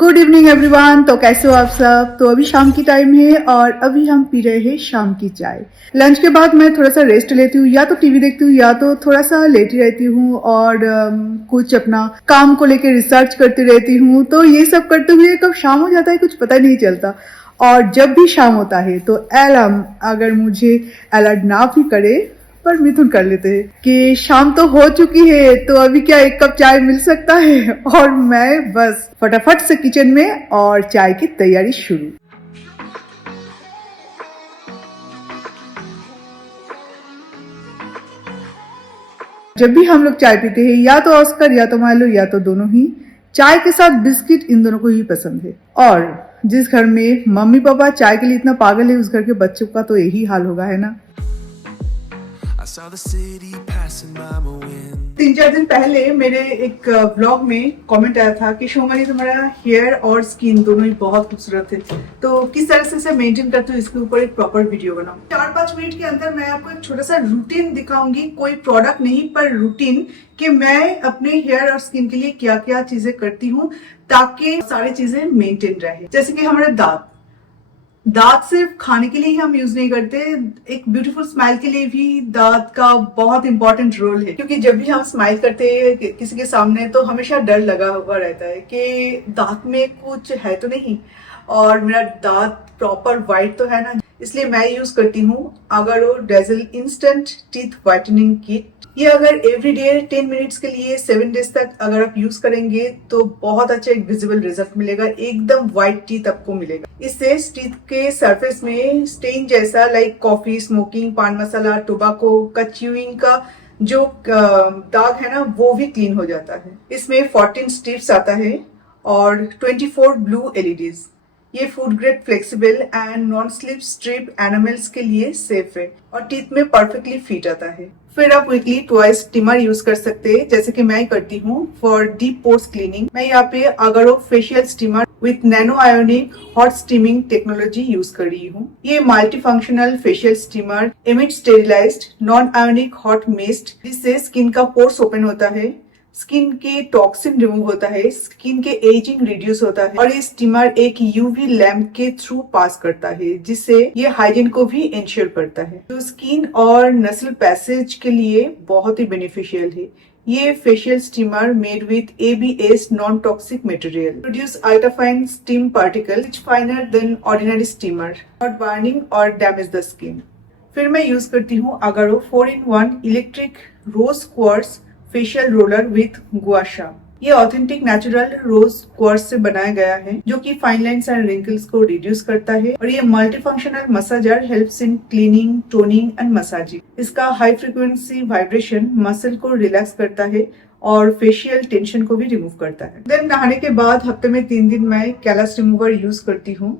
Good evening everyone. तो कैसे हो आप सब। तो अभी शाम की टाइम है और अभी हम पी रहे हैं शाम की चाय। लंच के बाद मैं थोड़ा सा रेस्ट लेती हूँ, या तो टीवी देखती हूँ या तो थोड़ा सा लेटी रहती हूँ और कुछ अपना काम को लेकर रिसर्च करती रहती हूँ। तो ये सब करते हुए कब शाम हो जाता है कुछ पता नहीं चलता। और जब भी शाम होता है तो अलार्म अगर मुझे अलर्ट ना भी करे पर मिथुन कर लेते हैं कि शाम तो हो चुकी है, तो अभी क्या एक कप चाय मिल सकता है। और मैं बस फटाफट से किचन में और चाय की तैयारी शुरू। जब भी हम लोग चाय पीते हैं या तो ऑस्कर या तो माइलो या तो दोनों ही, चाय के साथ बिस्किट इन दोनों को ही पसंद है। और जिस घर में मम्मी पापा चाय के लिए इतना पागल है उस घर के बच्चों का तो यही हाल होगा, है ना। 3-4 दिन पहले मेरे एक ब्लॉग में कमेंट आया था कि शोमनी तुम्हारा हेयर और स्किन दोनों ही बहुत खूबसूरत है, तो किस तरह से इसे मेंटेन करते हो इसके ऊपर एक प्रॉपर वीडियो बनाओ। 4-5 मिनट के अंदर मैं आपको एक छोटा सा रूटीन दिखाऊंगी, कोई प्रोडक्ट नहीं पर रूटीन, कि मैं अपने हेयर और स्किन के लिए क्या क्या चीजें करती हूँ ताकि सारी चीजें मेंटेन रहे। जैसे कि हमारे दांत सिर्फ खाने के लिए ही हम यूज नहीं करते, एक ब्यूटीफुल स्माइल के लिए भी दांत का बहुत इंपॉर्टेंट रोल है। क्योंकि जब भी हम स्माइल करते हैं किसी के सामने तो हमेशा डर लगा हुआ रहता है कि दांत में कुछ है तो नहीं, और मेरा दांत प्रॉपर व्हाइट तो है ना। इसलिए मैं यूज करती हूँ Agaro dazzle instant teeth whitening kit. ये अगर एवरीडे 10 मिनट्स के लिए 7 डेज तक अगर आप यूज करेंगे तो बहुत अच्छा एक विजिबल रिजल्ट मिलेगा, एकदम व्हाइट टीथ आपको मिलेगा। इससे टीथ के सरफेस में स्टेन जैसा लाइक कॉफी, स्मोकिंग, पान मसाला, टोबैको का च्यूइंग का जो दाग है ना वो भी क्लीन हो जाता है। इसमें 14 स्ट्रिप्स आता है और 24 ब्लू एलईडीज। ये food grade flexible and non slip strip animals के लिए सेफ है और टीथ में परफेक्टली फिट आता है। फिर आप वीकली ट्वाइस स्टीमर यूज कर सकते हैं, जैसे कि मैं करती हूँ फॉर डीप पोर्स क्लीनिंग। मैं यहाँ पे Agaro facial steamer with nano ionic hot steaming technology use कर रही हूँ। ये multi functional facial steamer emit sterilised non ionic hot mist, जिससे स्किन का पोर्स ओपन होता है, स्किन के टॉक्सिन रिमूव होता है, स्किन के एजिंग रिड्यूस होता है और ये स्टीमर एक यूवी लैम्प के थ्रू पास करता है, जिससे ये हाइजीन को भी इंश्योर करता है, तो स्किन और नसल पैसेज के लिए बहुत ही बेनिफिशियल है। ये facial steamer made with ABS non toxic material produce ultrafine steam particle which finer than ordinary steamer, not burning और डैमेज द स्किन। फिर मैं यूज करती हूँ Agaro 4-in-1 electric rose quartz facial roller with gua sha. ये authentic natural रोज quartz से बनाया गया है जो कि फाइन लाइंस एंड रिंकल्स को रिड्यूस करता है, और ये multi functional massager helps in cleaning, toning and massaging. इसका हाई फ्रीक्वेंसी वाइब्रेशन मसल को रिलैक्स करता है और फेशियल टेंशन को भी रिमूव करता है। देन नहाने के बाद हफ्ते में 3 दिन मैं कैलस रिमूवर यूज करती हूँ।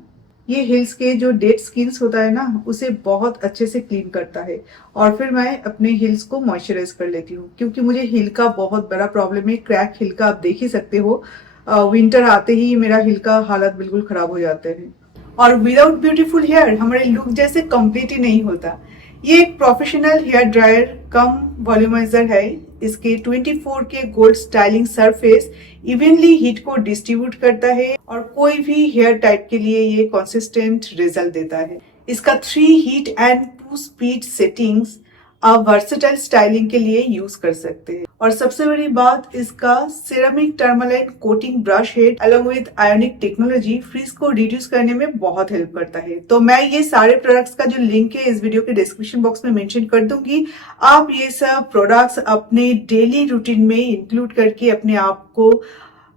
ये हिल्स के जो डेड स्किन्स होता है ना उसे बहुत अच्छे से क्लीन करता है, और फिर मैं अपने हिल्स को मॉइस्चराइज कर लेती हूँ, क्योंकि मुझे हिल का बहुत बड़ा प्रॉब्लम है। क्रैक हिल का आप देख ही सकते हो, विंटर आते ही मेरा हिल का हालत बिल्कुल खराब हो जाते हैं, और विदाउट ब्यूटीफुल हेयर हमारे लुक जैसे कंप्लीट ही नहीं होता। ये एक प्रोफेशनल हेयर ड्रायर कम वॉल्यूमाइजर है। इसके 24 के gold styling surface evenly heat को डिस्ट्रीब्यूट करता है और कोई भी हेयर टाइप के लिए ये कंसिस्टेंट रिजल्ट देता है। इसका 3 हीट एंड 2 स्पीड सेटिंग्स आप वर्सेटाइल स्टाइलिंग के लिए यूज कर सकते हैं, और सबसे बड़ी बात इसका ceramic tourmaline coating brush head along with ionic technology frizz को रिड्यूस करने में बहुत हेल्प करता है। तो मैं ये सारे प्रोडक्ट्स का जो लिंक है इस वीडियो के डिस्क्रिप्शन बॉक्स में मेंशन कर दूंगी। आप ये सब प्रोडक्ट्स अपने डेली रूटीन में इंक्लूड करके अपने आप को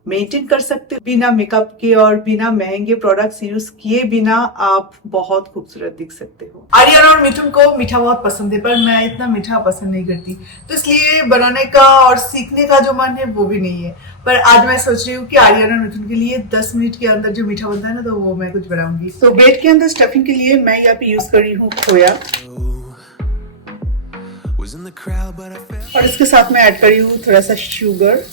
मेंटेन कर सकते हो। बिना मेकअप के और बिना महंगे प्रोडक्ट्स यूज किए बिना आप बहुत खूबसूरत दिख सकते हो। आर्यन और मिथुन को मीठा बहुत पसंद है, पर मैं इतना मीठा पसंद नहीं करती, तो इसलिए बनाने का और सीखने का जो मन है वो भी नहीं है। पर आज मैं सोच रही हूँ कि आर्यन और मिथुन के लिए 10 मिनट के अंदर जो मीठा बनता है ना, तो वो मैं कुछ बनाऊंगी। तो ब्रेड के अंदर स्टफिंग के लिए मैं यहाँ पे यूज कर रही हूँ खोया, और इसके साथ मैं ऐड कर रही हूँ थोड़ा सा sugar.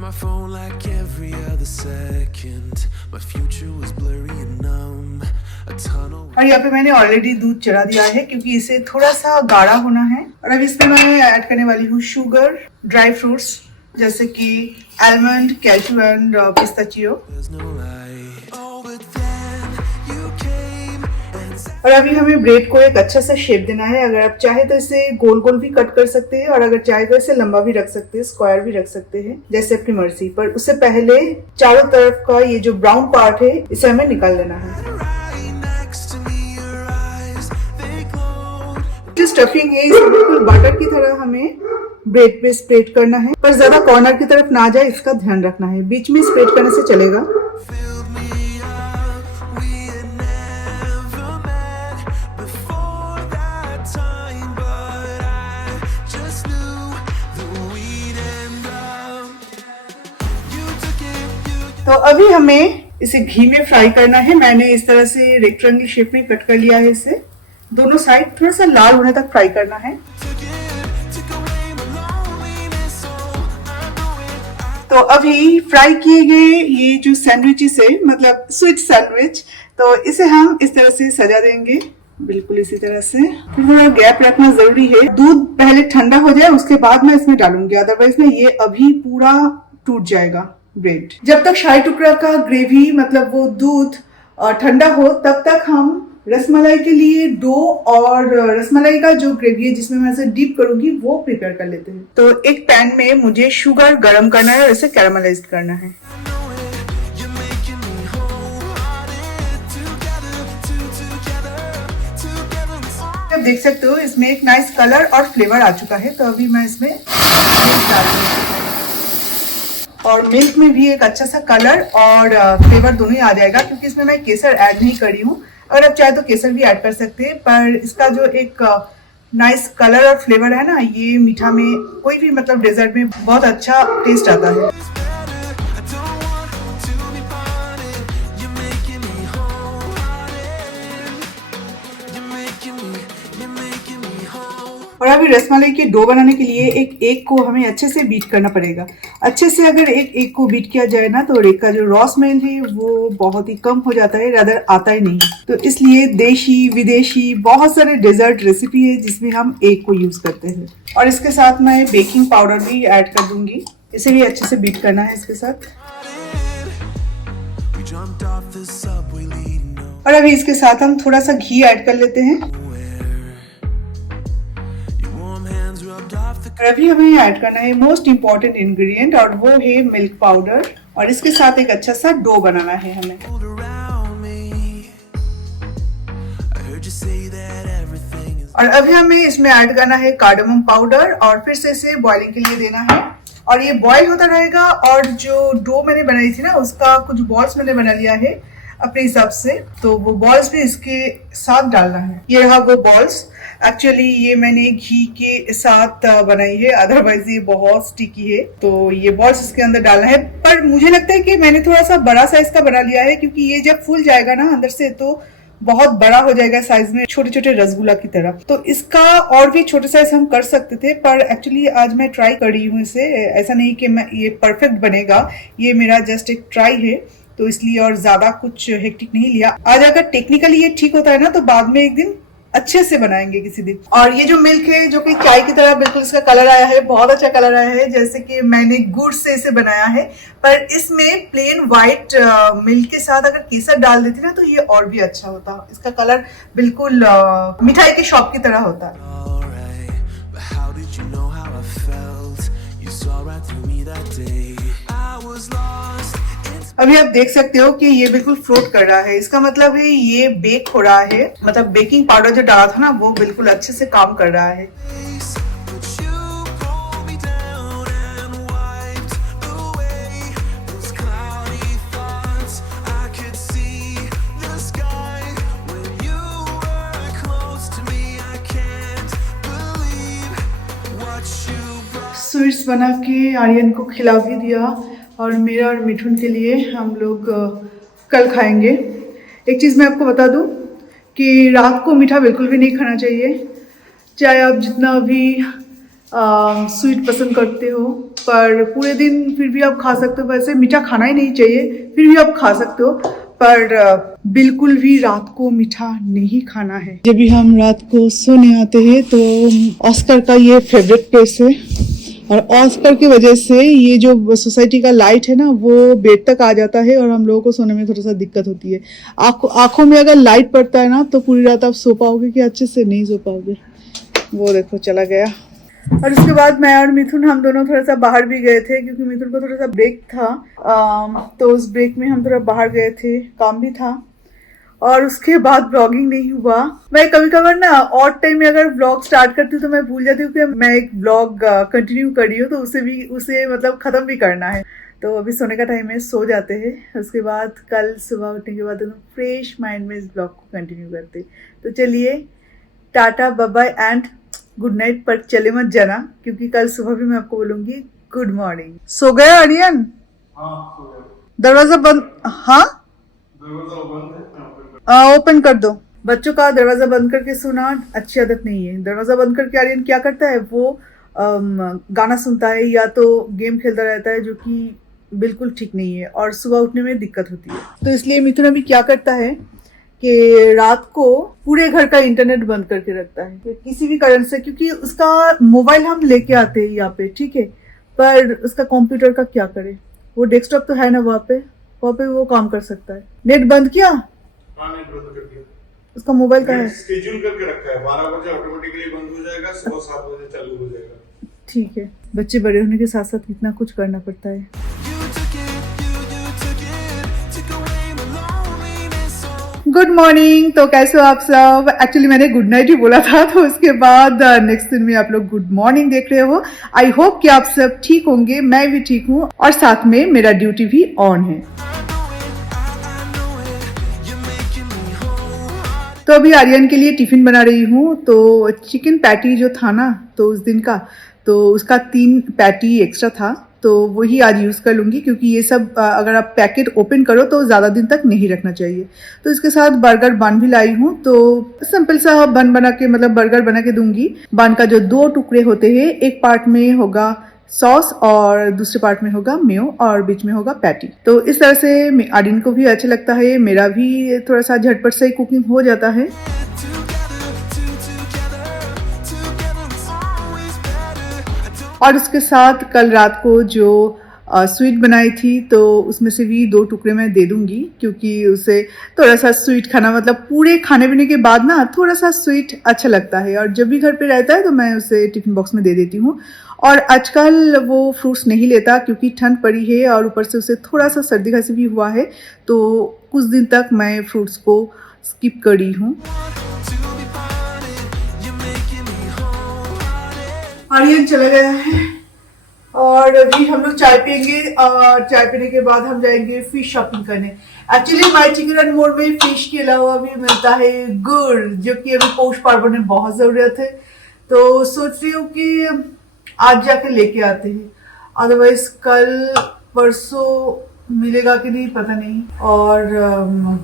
My phone like every other second. My future was blurry and numb. A tunnel. और यहाँ पे मैंने ऑलरेडी दूध चढ़ा दिया है क्योंकि इसे थोड़ा सा गाढ़ा होना है, और अब इसमें मैं ऐड करने वाली हूँ शुगर, ड्राई फ्रूट्स, जैसे कि आलमंड, कैशू एंड पिस्ताचियो। और अभी हमें ब्रेड को एक अच्छा सा शेप देना है। अगर आप चाहे तो इसे गोल गोल भी कट कर सकते हैं और अगर चाहे तो इसे लंबा भी रख सकते हैं, स्क्वायर भी रख सकते हैं, जैसे अपनी मर्जी। पर उससे पहले चारों तरफ का ये जो ब्राउन पार्ट है इसे हमें निकाल लेना है। जो स्टफिंग है इसे बिल्कुल बटर की तरह हमें ब्रेड पे स्प्रेड करना है, पर ज्यादा कॉर्नर की तरफ ना जाए इसका ध्यान रखना है। बीच में स्प्रेड करने से चलेगा। तो अभी हमें इसे घी में फ्राई करना है। मैंने इस तरह से रेक्टेंगल शेप में कट कर लिया है इसे। दोनों साइड थोड़ा सा लाल होने तक फ्राई करना है। तो अभी फ्राई किए गए ये जो सैंडविचेस है, मतलब स्वीट सैंडविच, तो इसे हम इस तरह से सजा देंगे, बिल्कुल इसी तरह से। थोड़ा गैप रखना जरूरी है। दूध पहले ठंडा हो जाए उसके बाद मैं इसमें डालूंगी, अदरवाइज ना ये अभी पूरा टूट जाएगा ब्रेड। जब तक शाही टुकड़ा का ग्रेवी मतलब वो दूध ठंडा हो तब तक हम रसमलाई के लिए डो और रसमलाई का जो ग्रेवी है जिसमें मैं इसे डीप करूंगी वो प्रिपेयर कर लेते हैं। तो एक पैन में मुझे शुगर गरम करना है और इसे कैरामलाइज करना है। आप देख सकते हो इसमें एक नाइस कलर और फ्लेवर आ चुका है। तो अभी मैं इसमें डाल दूंगी और मिल्क में भी एक अच्छा सा कलर और फ्लेवर दोनों ही आ जाएगा, क्योंकि इसमें मैं केसर ऐड नहीं करी हूँ। अगर आप चाहे तो केसर भी ऐड कर सकते हैं, पर इसका जो एक नाइस कलर और फ्लेवर है ना, ये मीठा में कोई भी मतलब डेजर्ट में बहुत अच्छा टेस्ट आता है। और अभी रसमलाई के डो बनाने के लिए एक एग को हमें अच्छे से बीट करना पड़ेगा। अच्छे से अगर एक एग को बीट किया जाए ना तो एग का जो रॉ स्मेल है वो बहुत ही कम हो जाता है, रादर आता ही नहीं। तो इसलिए देशी विदेशी बहुत सारे डेजर्ट रेसिपी है जिसमें हम एग को यूज करते हैं। और इसके साथ मैं बेकिंग पाउडर भी ऐड कर दूंगी, इसे भी अच्छे से बीट करना है इसके साथ। और अभी इसके साथ हम थोड़ा सा घी ऐड कर लेते हैं। और अभी हमें ऐड करना है मोस्ट इम्पॉर्टेंट इंग्रेडिएंट और वो है मिल्क पाउडर। और इसके साथ एक अच्छा सा डो बनाना है हमें। और अभी हमें इसमें ऐड करना है कार्डमम पाउडर और फिर से इसे बॉइलिंग के लिए देना है। और ये बॉईल होता रहेगा। और जो डो मैंने बनाई थी ना उसका कुछ बॉल्स मैंने बना लिया है अपने हिसाब से, तो वो बॉल्स भी इसके साथ डालना है। ये रहा वो बॉल्स। एक्चुअली ये मैंने घी के साथ बनाई है, अदरवाइज ये बहुत स्टिकी है। तो ये बॉल्स इसके अंदर डालना है। पर मुझे लगता है कि मैंने थोड़ा सा बड़ा साइज का बना लिया है, क्योंकि ये जब फूल जाएगा ना अंदर से तो बहुत बड़ा हो जाएगा साइज में, छोटे छोटे रसगुल्ला की तरह। तो इसका और भी छोटे साइज हम कर सकते थे, पर एक्चुअली आज मैं ट्राई कर रही हूँ इसे। ऐसा नहीं कि मैं ये परफेक्ट बनेगा, ये मेरा जस्ट एक ट्राई है, तो इसलिए और ज्यादा कुछ हेक्टिक नहीं लिया। आज अगर टेक्निकली ये ठीक होता है ना तो बाद में एक दिन अच्छे से बनाएंगे किसी दिन। और ये जो मिल्क है जो कि चाय की तरह बिल्कुल इसका कलर आया है, बहुत अच्छा कलर आया है, जैसे कि मैंने गुड़ से इसे बनाया है। पर इसमें प्लेन व्हाइट मिल्क के साथ अगर केसर डाल देती ना तो ये और भी अच्छा होता। इसका कलर बिल्कुल मिठाई के शॉप की तरह होता है। अभी आप देख सकते हो कि ये बिल्कुल फ्लोट कर रहा है, इसका मतलब है ये बेक हो रहा है। मतलब बेकिंग पाउडर जो डाला था ना वो बिल्कुल अच्छे से काम कर रहा है। स्वीट्स बना के आर्यन को खिला भी दिया और मेरा और मिठुन के लिए हम लोग कल खाएंगे। एक चीज़ मैं आपको बता दूं कि रात को मीठा बिल्कुल भी नहीं खाना चाहिए, चाहे आप जितना भी स्वीट पसंद करते हो, पर पूरे दिन फिर भी आप खा सकते हो। वैसे मीठा खाना ही नहीं चाहिए, फिर भी आप खा सकते हो, पर बिल्कुल भी रात को मीठा नहीं खाना है। जब भी हम रात को सोने आते हैं तो ऑस्कर का ये फेवरेट प्लेस है और ऑस्कर की वजह से ये जो सोसाइटी का लाइट है ना वो बेड तक आ जाता है और हम लोगों को सोने में थोड़ा सा दिक्कत होती है। आंखों में अगर लाइट पड़ता है ना तो पूरी रात आप सो पाओगे कि अच्छे से नहीं सो पाओगे। वो देखो चला गया। और उसके बाद मैं और मिथुन हम दोनों थोड़ा सा बाहर भी गए थे क्योंकि मिथुन को थोड़ा सा ब्रेक था। तो उस ब्रेक में हम थोड़ा बाहर गए थे, काम भी था। और उसके बाद ब्लॉगिंग नहीं हुआ। मैं कभी कभार ना ऑड टाइम में अगर ब्लॉग स्टार्ट करती हूँ तो मैं भूल जाती हूँ कि मैं एक ब्लॉग कंटिन्यू कर रही हूँ, तो उसे मतलब खत्म भी करना है। तो अभी सोने का टाइम है, सो जाते हैं। उसके बाद कल सुबह उठने के बाद एकदम फ्रेश माइंड में इस ब्लॉग को कंटिन्यू करते। तो चलिए टाटा bye bye and good night, पर चले मत जाना क्योंकि कल सुबह भी मैं आपको बोलूंगी गुड मॉर्निंग। सो गया आर्यन? हाँ, सो गया। दरवाजा बंद? हाँ, दरवाजा बंद है। ओपन कर दो। बच्चों का दरवाजा बंद करके सोना अच्छी आदत नहीं है। दरवाजा बंद करके आर्यन क्या करता है, वो गाना सुनता है या तो गेम खेलता रहता है, जो कि बिल्कुल ठीक नहीं है और सुबह उठने में दिक्कत होती है। तो इसलिए मिथुन अभी क्या करता है कि रात को पूरे घर का इंटरनेट बंद करके रखता है कि किसी भी कारण से, क्योंकि उसका मोबाइल हम लेके आते हैं यहाँ पे, ठीक है, पर उसका कंप्यूटर का क्या करे। वो डेस्कटॉप तो है ना वहाँ पे वो काम कर सकता है। नेट बंद किया? हाँ, नेट बंद कर दिया। उसका मोबाइल का है, स्केड्यूल करके रखा है, 12 बजे ऑटोमेटिकली बंद हो जाएगा, सुबह 7 बजे चालू हो जाएगा। ठीक है। बच्चे बड़े होने के साथ साथ कितना कुछ करना पड़ता है। Good morning. तो कैसे हो आप सब? एक्चुअली मैंने गुड नाइट ही बोला था, तो उसके बाद नेक्स्ट दिन में आप लोग गुड मॉर्निंग देख रहे हो। आई होप कि आप सब ठीक होंगे, मैं भी ठीक हूँ और साथ में मेरा ड्यूटी भी ऑन है। तो अभी आर्यन के लिए टिफिन बना रही हूँ। तो चिकन पैटी जो था ना तो उस दिन का, तो उसका 3 पैटी एक्स्ट्रा था, तो वही आज यूज़ कर लूँगी क्योंकि ये सब अगर आप पैकेट ओपन करो तो ज़्यादा दिन तक नहीं रखना चाहिए। तो इसके साथ बर्गर बन भी लाई हूँ। तो सिंपल सा बन बना के, मतलब बर्गर बना के दूंगी। बन का जो 2 टुकड़े होते हैं, एक पार्ट में होगा सॉस और दूसरे पार्ट में होगा मेयो और बीच में होगा पैटी। तो इस तरह से आर्यन को भी अच्छा लगता है, मेरा भी थोड़ा सा झटपट से कुकिंग हो जाता है। और उसके साथ कल रात को जो स्वीट बनाई थी तो उसमें से भी 2 टुकड़े मैं दे दूंगी क्योंकि उसे थोड़ा सा स्वीट खाना, मतलब पूरे खाने पीने के बाद ना थोड़ा सा स्वीट अच्छा लगता है। और जब भी घर पे रहता है तो मैं उसे टिफिन बॉक्स में दे देती हूँ। और आजकल वो फ्रूट्स नहीं लेता क्योंकि ठंड पड़ी है और ऊपर से उसे थोड़ा सा सर्दी खांसी भी हुआ है, तो कुछ दिन तक मैं फ्रूट्स को स्किप करी हूँ। आर्यन चला गया है और अभी हम लोग चाय पियेंगे और चाय पीने के बाद हम जाएंगे फिश शॉपिंग करने। एक्चुअली माय चिकन एंड मोर में फिश के अलावा भी मिलता है गुड़, जो कि अभी पौष पार्वण में बहुत जरूरत है। तो सोच रही हूँ कि आज जाके लेके आते हैं, अदरवाइज कल परसों मिलेगा कि नहीं पता नहीं। और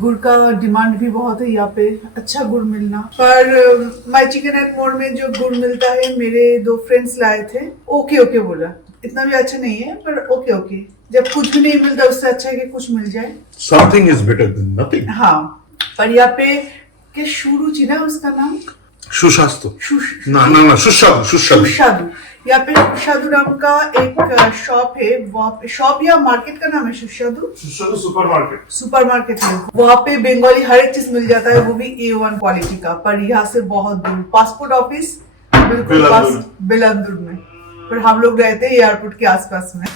गुड़ का डिमांड भी बहुत है यहाँ पे, अच्छा गुड़ मिलना। पर माय चिकन एंड मोर में जो गुड़ मिलता है, मेरे 2 फ्रेंड्स लाए थे, ओके ओके बोला, इतना भी अच्छा नहीं है पर ओके ओके। जब कुछ भी नहीं मिलता उससे अच्छा है कि कुछ मिल जाए। Something is better than nothing. हाँ, पर यहाँ पे के शुरुचि ना उसका नाम, सुशास्तु। ना सुशादु। यहाँ पे सुशादु नाम का एक शॉप है, वहाँ पे शॉप या मार्केट का नाम है सुशादु सुपरमार्केट है। वहाँ पे बंगाली हर एक चीज मिल जाता है, वो भी A1 क्वालिटी का। पर यहाँ से बहुत दूर, पासपोर्ट ऑफिस बिल्कुल पास बेलांदुर में, पर हम लोग रहते हैं एयरपोर्ट के आसपास में।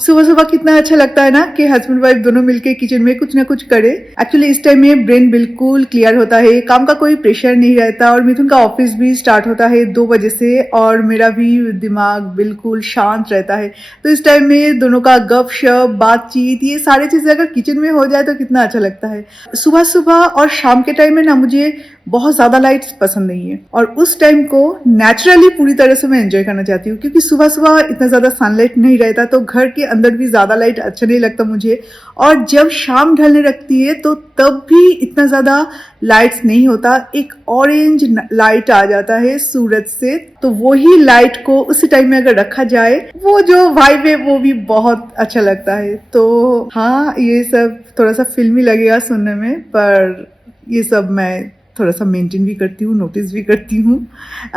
सुबह सुबह कितना अच्छा लगता है ना कि हस्बैंड वाइफ दोनों मिलके किचन में कुछ ना कुछ करे। एक्चुअली इस टाइम में ब्रेन बिल्कुल क्लियर होता है, काम का कोई प्रेशर नहीं रहता और मिथुन का ऑफिस भी स्टार्ट होता है 2 बजे से और मेरा भी दिमाग बिल्कुल शांत रहता है। तो इस टाइम में दोनों का गपशप, बातचीत, ये सारी चीजें अगर किचन में हो जाए तो कितना अच्छा लगता है। सुबह सुबह और शाम के टाइम में ना मुझे बहुत ज्यादा लाइट्स पसंद नहीं है और उस टाइम को नेचुरली पूरी तरह से मैं एंजॉय करना चाहती हूँ क्योंकि सुबह सुबह इतना ज्यादा सनलाइट नहीं रहता, तो घर के अंदर भी ज्यादा लाइट अच्छा नहीं लगता मुझे। और जब शाम ढलने लगती है तो तब भी इतना ज्यादा लाइट्स नहीं होता, एक ऑरेंज लाइट आ जाता है सूरज से, तो वही लाइट को उसी टाइम में अगर रखा जाए, वो जो वाइब है वो भी बहुत अच्छा लगता है। तो हाँ, ये सब थोड़ा सा फिल्मी लगेगा सुनने में, पर ये सब मैं थोड़ा सा मेंटेन भी करती हूँ, नोटिस भी करती हूँ।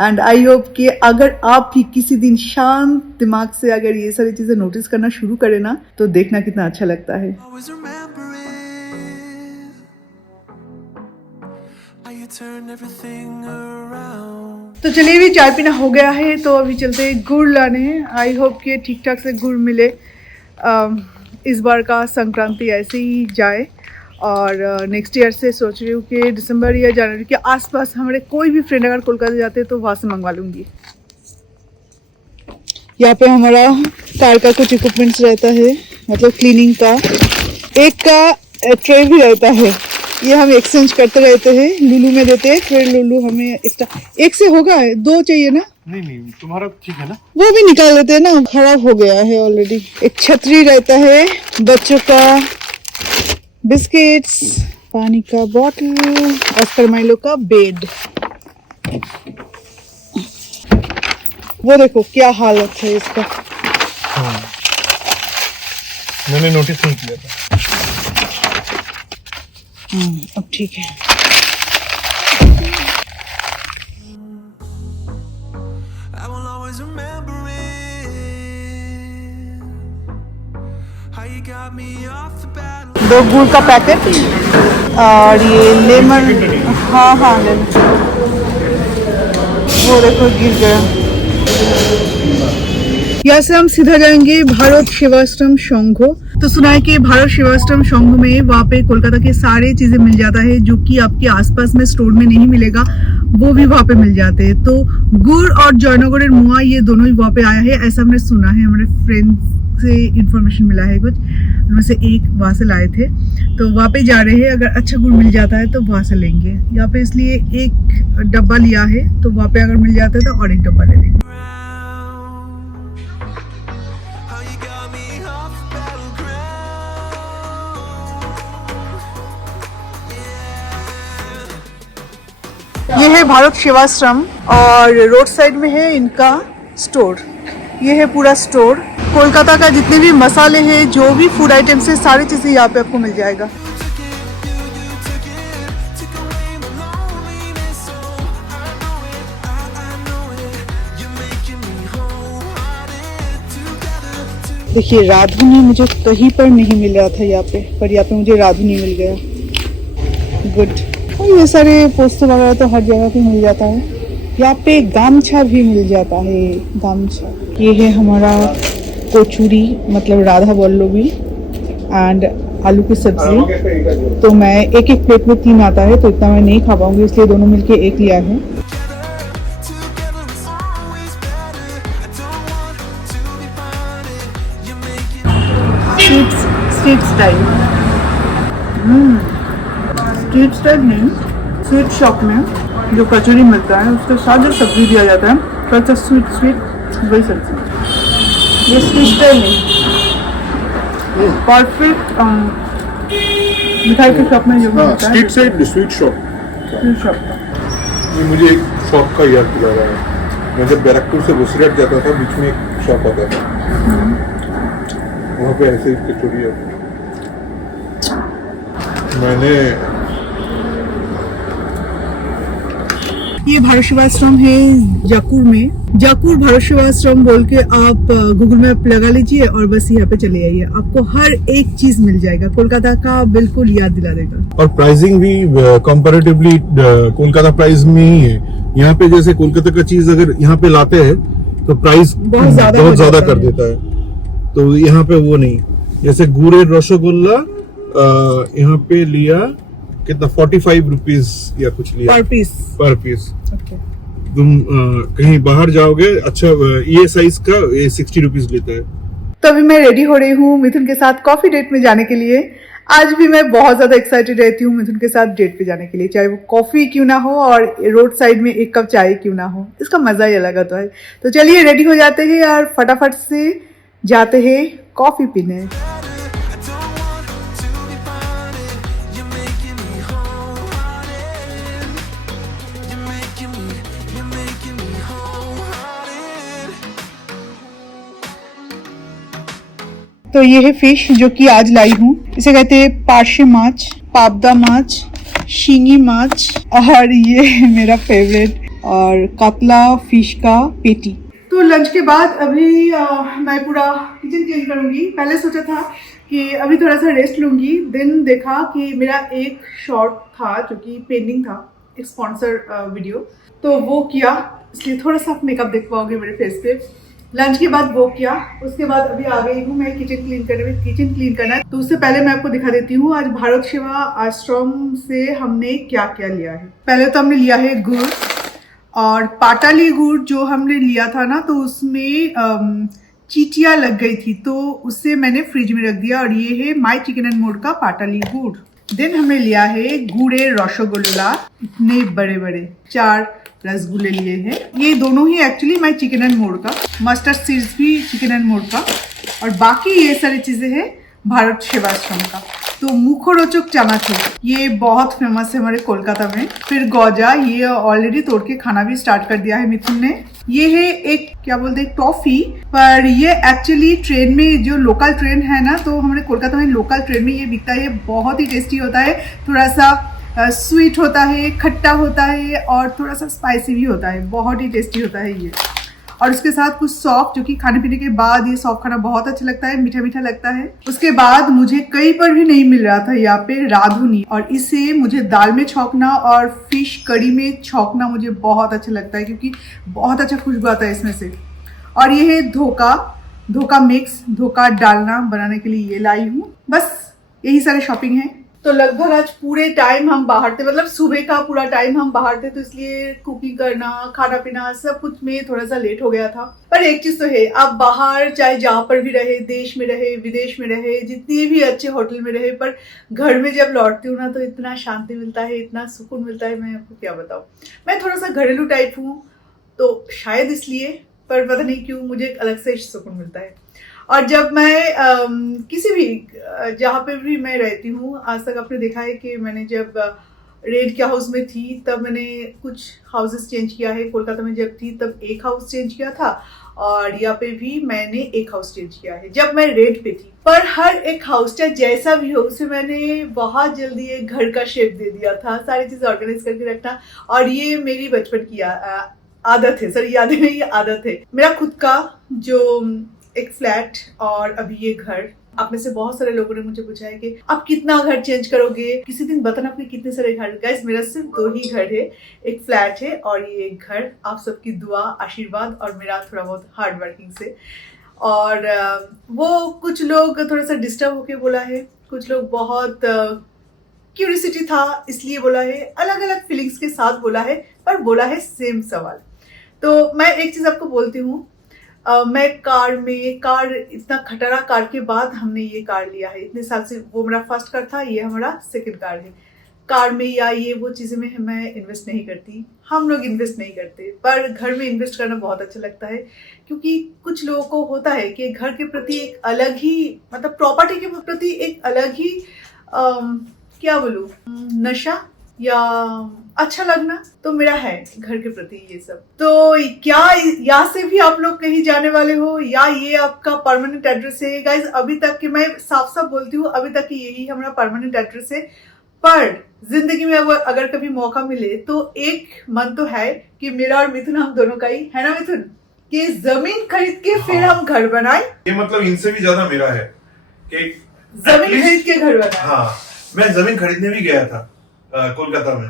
एंड आई होप कि अगर आप भी किसी दिन शांत दिमाग से अगर ये सारी चीज़ें नोटिस करना शुरू करें ना, तो देखना कितना अच्छा लगता है। Always remember it. How you turn everything around. तो चलिए भी चाय पीना हो गया है, तो अभी चलते हैं गुड़ लाने। आई होप कि ठीक ठाक से गुड़ मिले। इस बार का संक्रांति ऐसे ही जाए और नेक्स्ट ईयर से सोच रही हूँ कि दिसंबर या जनवरी के आसपास हमारे कोई भी फ्रेंड अगर कोलकाता जाते हैं तो वहाँ से मंगवा लूँगी। यहाँ पे हमारा कार का कुछ इक्विपमेंट्स रहता है, मतलब क्लीनिंग का। एक का ट्रे भी रहता है, ये हम एक्सचेंज करते रहते हैं, लुलू में देते हैं, फिर लुलू हमें एक्स्ट्रा। एक से होगा, दो चाहिए ना? नहीं तुम्हारा ठीक है ना? वो भी निकाल देते हैं ना, खराब हो गया है ऑलरेडी। एक छतरी रहता है, बच्चों का बिस्किट्स, पानी का बॉटल और फरमाइलो का बेड। वो देखो क्या हालत है इसका। मैंने नोटिस नहीं किया था। अब ठीक है। I will always remember it. How you got me off the battle. 2 गुड़ का पैकेट और ये लेमन। हाँ लेमन। वो देखो गिर गया। यहाँ से हम सीधा जाएंगे भारत सेवाश्रम संघ। तो सुना है कि भारत सेवाश्रम संघ में वहाँ पे कोलकाता के सारे चीजें मिल जाता है जो कि आपके आसपास में स्टोर में नहीं मिलेगा, वो भी वहाँ पे मिल जाते हैं। तो गुड़ और जयनगर मुआ ये दोनों ही वहाँ पे आया है, ऐसा हमने सुना है। हमारे फ्रेंड से इंफॉर्मेशन मिला है, कुछ उनमें से एक वहाँ से लाए थे, तो वहाँ पे जा रहे हैं। अगर अच्छा गुड़ मिल जाता है तो वहाँ से लेंगे। यहाँ पे इसलिए एक डब्बा लिया है, तो वहाँ पे अगर मिल जाता है तो और एक डब्बा ले लेंगे। How you got me off the battleground. ये है भारत सेवाश्रम और रोड साइड में है इनका स्टोर। ये है पूरा स्टोर। कोलकाता का जितने भी मसाले हैं, जो भी फूड आइटम्स है, सारी चीजें यहाँ पे आपको मिल जाएगा। Took away my loneliness, so I know it, I know it. You're making me wholehearted together. देखिए राधुनी मुझे कहीं पर नहीं मिल रहा था यहाँ पे, पर यहाँ पे मुझे राधुनी मिल गया। गुड। और ये सारे पोस्टर वगैरह तो हर जगह पे मिल जाता है। यहाँ पे गामछा भी मिल जाता है, गामछा। ये है हमारा कोचूरी, मतलब राधा वल्लभी एंड आलू की सब्जी। तो मैं एक प्लेट में 3 आता है, तो इतना मैं नहीं खा पाऊंगी, इसलिए दोनों मिलके एक लिया है। Together it's always better. I don't want to be parted. You're making street style. Street style नहीं, स्वीट शॉप में जो कचौरी मिलता है उसके साथ जो सब्जी दिया जाता है, थोड़ा सा स्वीट वही सब्जी। ये स्ट्रीट स्टाइल नहीं, परफेक्ट मिठाई की शॉप में जो मिलता है। Street side sweet shop. Street shop का। ये मुझे एक शॉप का याद दिला रहा है। मैं जब बैरकपुर से बसीरहाट जाता था, बीच में एक शॉप आता था, वहाँ पे ऐसे ही कचौरी आती। मैंने ये भारत सेवाश्रम है जाकुर में। जाकुर भारत सेवाश्रम बोल के आप गूगल मैप लगा लीजिए और बस यहाँ पे चले आइए, आपको हर एक चीज मिल जाएगा। कोलकाता का बिल्कुल याद दिला देगा। और प्राइसिंग भी कंपैरेटिवली कोलकाता प्राइस में ही है। यहाँ पे जैसे कोलकाता का चीज अगर यहाँ पे लाते हैं तो प्राइस बहुत ज्यादा कर देता है, तो यहाँ पे वो नहीं। जैसे गुड़ रसगुल्ला यहाँ पे लिया कितना, 45 रुपीज या कुछ लिया पर पीस। तुम कहीं बाहर जाओगे, अच्छा ये साइज का ये 60 रुपीज लेता है। तो अभी मैं रेडी हो रही हूँ मिथुन के साथ कॉफी डेट में जाने के लिए। आज भी मैं बहुत ज्यादा एक्साइटेड रहती हूँ मिथुन के साथ डेट पे जाने के लिए, चाहे वो कॉफी क्यों ना हो और रोड साइड में एक कप चाय क्यों ना हो, इसका मजा ही अलग आता है। तो चलिए रेडी हो जाते हैं और फटाफट से जाते हैं कॉफी पीने। तो ये है फिश जो कि आज लाई हूँ। इसे कहते हैं पार्शे माछ, पाबदा माछ शिंगी माछ और ये मेरा फेवरेट और कतला फिश का पेटी। तो लंच के बाद अभी मैं पूरा किचन क्लीन करूंगी। पहले सोचा था कि अभी थोड़ा सा रेस्ट लूंगी, देन देखा कि मेरा एक शॉर्ट था जो कि पेंडिंग था, एक स्पॉन्सर वीडियो, तो वो किया, इसलिए थोड़ा सा मेकअप देख पाओगे मेरे फेस पे। लंच के बाद वो किया, उसके बाद अभी आ गई हूँ मैं किचन क्लीन करने में। किचन क्लीन करना है तो उससे पहले मैं आपको दिखा देती हूँ आज भारत सेवा आश्रम से हमने क्या क्या लिया है। पहले तो हमने लिया है गुड़, और पाटाली गुड़ जो हमने लिया था ना, तो उसमें चींटियां लग गई थी, तो उससे मैंने फ्रिज में रख दिया। और ये है माय चिकन एंड मोर का पाटाली गुड़। देन हमने लिया है गुड़े रसगुल्ला, इतने बड़े बड़े 4 रसगुल्ले लिए हैं। ये दोनों ही actually my chicken and more का, मस्टर्ड सीड्स भी चिकन एंड मोर का, और बाकी ये सारी चीजें हैं भारत सेवाश्रम का। तो मुखरोचक चानाचूर ये बहुत फेमस है हमारे कोलकाता में। फिर गौजा, ये ऑलरेडी तोड़ के खाना भी स्टार्ट कर दिया है मिथुन ने। ये है एक क्या बोलते हैं टॉफी, पर ये एक्चुअली ट्रेन में, जो लोकल ट्रेन है ना, तो हमारे कोलकाता में लोकल ट्रेन में ये बिकता है। बहुत ही टेस्टी होता है, थोड़ा सा स्वीट होता है, खट्टा होता है और थोड़ा सा स्पाइसी भी होता है। बहुत ही टेस्टी होता है ये। और उसके साथ कुछ सॉफ्ट, जो कि खाने पीने के बाद ये सॉफ्ट खाना बहुत अच्छा लगता है, मीठा मीठा लगता है। उसके बाद मुझे कहीं पर भी नहीं मिल रहा था यहाँ पे राधुनी, और इसे मुझे दाल में छौंकना और फिश कड़ी में छौंकना मुझे बहुत अच्छा लगता है, क्योंकि बहुत अच्छा खुशबू आता है इसमें से। और ये है धोखा मिक्स, धोखा डालना बनाने के लिए ये लाई हूँ। बस यही सारे शॉपिंग है। तो लगभग आज पूरे टाइम हम बाहर थे, मतलब सुबह का पूरा टाइम हम बाहर थे, तो इसलिए कुकिंग करना, खाना पीना सब कुछ में थोड़ा सा लेट हो गया था। पर एक चीज तो है, आप बाहर चाहे जहाँ पर भी रहे, देश में रहे, विदेश में रहे, जितने भी अच्छे होटल में रहे, पर घर में जब लौटती हूँ ना, तो इतना शांति मिलता है, इतना सुकून मिलता है, मैं आपको क्या बताऊँ। मैं थोड़ा सा घरेलू टाइप हूँ, तो शायद इसलिए, पर पता नहीं क्यों मुझे एक अलग से सुकून मिलता है। और जब मैं किसी भी जहाँ पे भी मैं रहती हूँ, आज तक आपने देखा है कि मैंने जब रेड के हाउस में थी तब मैंने कुछ हाउसेस चेंज किया है। कोलकाता में जब थी तब एक हाउस चेंज किया था, और यहाँ पे भी मैंने एक हाउस चेंज किया है जब मैं रेड पे थी। पर हर एक हाउस चाहे जैसा भी हो, उसे मैंने बहुत जल्दी एक घर का शेप दे दिया था, सारी चीजें ऑर्गेनाइज करके रखना। और ये मेरी बचपन की आदत है, सर यादें नहीं, ये आदत है। मेरा खुद का जो एक फ्लैट और अभी ये घर। आप में से बहुत सारे लोगों ने मुझे पूछा है कि आप कितना घर चेंज करोगे, किसी दिन बताना आपके कितने सारे घर। गाइस, मेरा सिर्फ 2 ही घर है, एक फ्लैट है और ये एक घर। आप सबकी दुआ, आशीर्वाद और मेरा थोड़ा बहुत हार्ड वर्किंग से। और वो कुछ लोग थोड़ा सा डिस्टर्ब होके बोला है, कुछ लोग बहुत क्यूरियोसिटी था इसलिए बोला है, अलग अलग फीलिंग्स के साथ बोला है, पर बोला है सेम सवाल। तो मैं एक चीज आपको बोलती हूँ, मैं कार इतना खटारा कार के बाद हमने ये कार लिया है। इतने साल से वो मेरा फर्स्ट कार था, ये हमारा सेकंड कार है। कार में या ये वो चीजें में मैं इन्वेस्ट नहीं करती, हम लोग इन्वेस्ट नहीं करते, पर घर में इन्वेस्ट करना बहुत अच्छा लगता है। क्योंकि कुछ लोगों को होता है कि घर के प्रति एक अलग ही, मतलब प्रॉपर्टी के प्रति एक अलग ही क्या बोलूं, नशा या अच्छा लगना, तो मेरा है घर के प्रति ये सब। तो क्या यहाँ से भी आप लोग कहीं जाने वाले हो, या ये आपका परमानेंट एड्रेस है? गाइज, अभी तक कि मैं साफ साफ बोलती हूँ, अभी तक कि यही हमारा परमानेंट एड्रेस है। पर जिंदगी में अगर कभी मौका मिले तो एक मन तो है कि मेरा और मिथुन, हम दोनों का ही है ना मिथुन, कि जमीन खरीद के फिर हम घर बनाए। ये मतलब इनसे भी ज्यादा मेरा है कि जमीन खरीद के घर बनाए। हाँ, मैं जमीन खरीदने भी गया था कोलकाता में,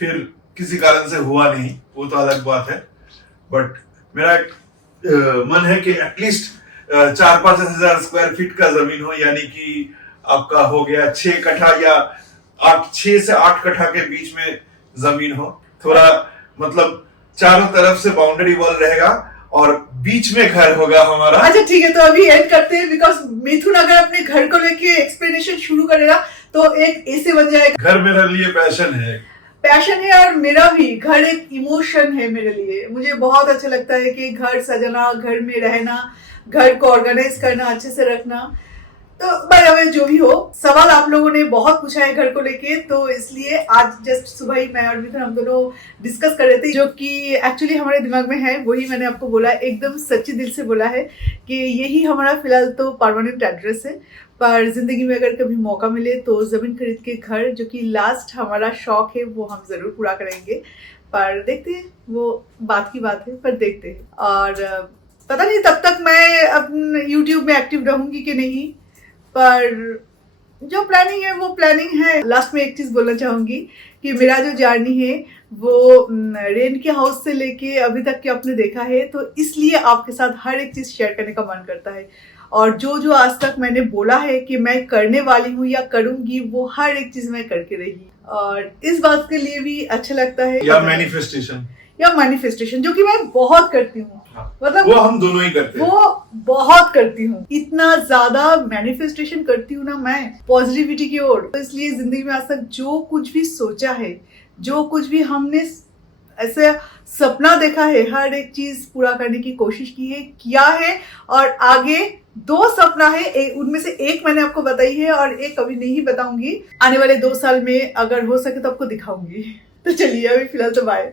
फिर किसी कारण से हुआ नहीं, वो तो अलग बात है। बट मेरा मन है कि एटलीस्ट 4-5 हजार स्क्वायर फीट का जमीन हो, यानी कि आपका हो गया 6 कट्ठा या 6 से 8 कट्ठा के बीच में जमीन हो। थोड़ा मतलब चारों तरफ से बाउंड्री वॉल रहेगा और बीच में घर होगा हमारा। अच्छा ठीक है, तो अभी एंड करते हैं, बिकॉज मिथुन अगर अपने घर को लेके एक्सप्लेनेशन शुरू करेगा तो एक ऐसे बन जाएगा। घर मेरे लिए पैशन है और मेरा भी घर एक इमोशन है मेरे लिए। मुझे बहुत अच्छा लगता है कि घर सजाना, घर में रहना, घर को ऑर्गेनाइज करना, अच्छे से रखना। तो भाई जो भी हो, सवाल आप लोगों ने बहुत पूछा है घर को लेके, तो इसलिए आज जस्ट सुबह ही मैं और मिथुन हम दोनों डिस्कस कर रहे थे, जो कि एक्चुअली हमारे दिमाग में है, वही मैंने आपको बोला, एकदम सच्चे दिल से बोला है कि यही हमारा फिलहाल तो परमानेंट एड्रेस है, पर जिंदगी में अगर कभी मौका मिले तो जमीन खरीद के घर, जो कि लास्ट हमारा शौक है, वो हम जरूर पूरा करेंगे। पर देखते हैं, वो बात की बात है, पर देखते हैं। और पता नहीं तब तक मैं अपने YouTube में एक्टिव रहूंगी कि नहीं, पर जो प्लानिंग है वो प्लानिंग है। लास्ट में एक चीज बोलना चाहूंगी कि मेरा जो जर्नी है वो रेंट के हाउस से लेके अभी तक के आपने देखा है, तो इसलिए आपके साथ हर एक चीज शेयर करने का मन करता है। और जो जो आज तक मैंने बोला है कि मैं करने वाली हूँ या करूंगी, वो हर एक चीज मैं करके रही, और इस बात के लिए भी अच्छा लगता है। या मैनिफेस्टेशन जो कि मैं बहुत करती हूँ, मतलब वो हम दोनों ही करते हैं। वो बहुत करती हूँ, इतना ज्यादा मैनिफेस्टेशन करती हूँ ना मैं पॉजिटिविटी की ओर। तो इसलिए जिंदगी में आज तक जो कुछ भी सोचा है, जो कुछ भी हमने ऐसे सपना देखा है, हर एक चीज पूरा करने की कोशिश की है, किया है। और आगे 2 सपना है, उनमें से एक मैंने आपको बताई है और एक अभी नहीं बताऊंगी। आने वाले 2 साल में अगर हो सके तो आपको दिखाऊंगी। तो चलिए अभी फिलहाल तो बाय।